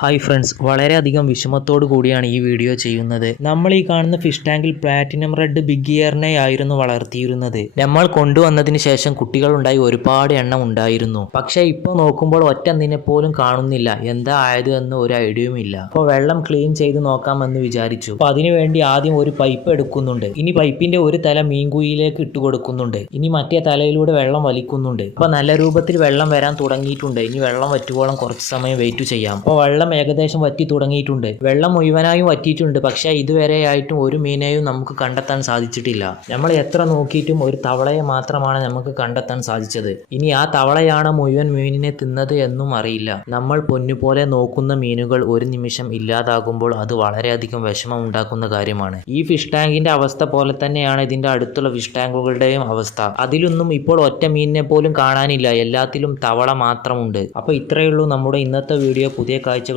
Hi friends, വളരെയധികം വിഷമത്തോടു കൂടിയാണ് ഈ വീഡിയോ ചെയ്യുന്നത്. നമ്മൾ ഈ കാണുന്ന ഫിഷ് ടാങ്കിൽ പ്ലാറ്റിനം റെഡ് ബിഗ് ഇയറിനെ ആയിരുന്നു വളർത്തിയിരുന്നത്. നമ്മൾ കൊണ്ടുവന്നതിന് ശേഷം കുട്ടികളുണ്ടായി ഒരുപാട് എണ്ണം ഉണ്ടായിരുന്നു. പക്ഷേ ഇപ്പോൾ നോക്കുമ്പോൾ ഒറ്റൊന്നിനെ പോലും കാണുന്നില്ല. എന്താ ആയത് എന്ന് ഒരു ഐഡിയയും ഇല്ല. അപ്പോൾ വെള്ളം ക്ലീൻ ചെയ്ത് നോക്കാമെന്ന് വിചാരിച്ചു. അപ്പോൾ അതിനുവേണ്ടി ആദ്യം ഒരു പൈപ്പ് എടുക്കുന്നുണ്ട്. ഇനി പൈപ്പിന്റെ ഒരു തല മീൻകുയിലേക്ക് ഇട്ട് കൊടുക്കുന്നുണ്ട്. ഇനി മറ്റേ തലയിലൂടെ വെള്ളം വലിക്കുന്നുണ്ട്. അപ്പോൾ നല്ല രൂപത്തിൽ വെള്ളം വരാൻ തുടങ്ങിയിട്ടുണ്ട്. ഇനി വെള്ളം വറ്റുവോളം കുറച്ച് സമയം വെയിറ്റ് ചെയ്യാം. അപ്പോൾ വെള്ളം ഏകദേശം വറ്റി തുടങ്ങിയിട്ടുണ്ട്. വെള്ളം മുഴുവനായും വറ്റിയിട്ടുണ്ട്. പക്ഷേ ഇതുവരെയായിട്ടും ഒരു മീനെയും നമുക്ക് കണ്ടെത്താൻ സാധിച്ചിട്ടില്ല. നമ്മൾ എത്ര നോക്കിയിട്ടും ഒരു തവളയെ മാത്രമാണ് നമുക്ക് കണ്ടെത്താൻ സാധിച്ചത്. ഇനി ആ തവളയാണ് മുഴുവൻ മീനിനെ തിന്നത് എന്നും അറിയില്ല. നമ്മൾ പൊന്നുപോലെ നോക്കുന്ന മീനുകൾ ഒരു നിമിഷം ഇല്ലാതാകുമ്പോൾ അത് വളരെയധികം വിഷമം ഉണ്ടാക്കുന്ന കാര്യമാണ്. ഈ ഫിഷ് ടാങ്കിന്റെ അവസ്ഥ പോലെ തന്നെയാണ് ഇതിന്റെ അടുത്തുള്ള ഫിഷ് ടാങ്കുകളുടെയും അവസ്ഥ. അതിലൊന്നും ഇപ്പോൾ ഒറ്റ മീനിനെ പോലും കാണാനില്ല. എല്ലാത്തിലും തവള മാത്രമുണ്ട്. അപ്പോൾ ഇത്രയേ ഉള്ളൂ നമ്മുടെ ഇന്നത്തെ വീഡിയോ. പുതിയ കാഴ്ചകൾ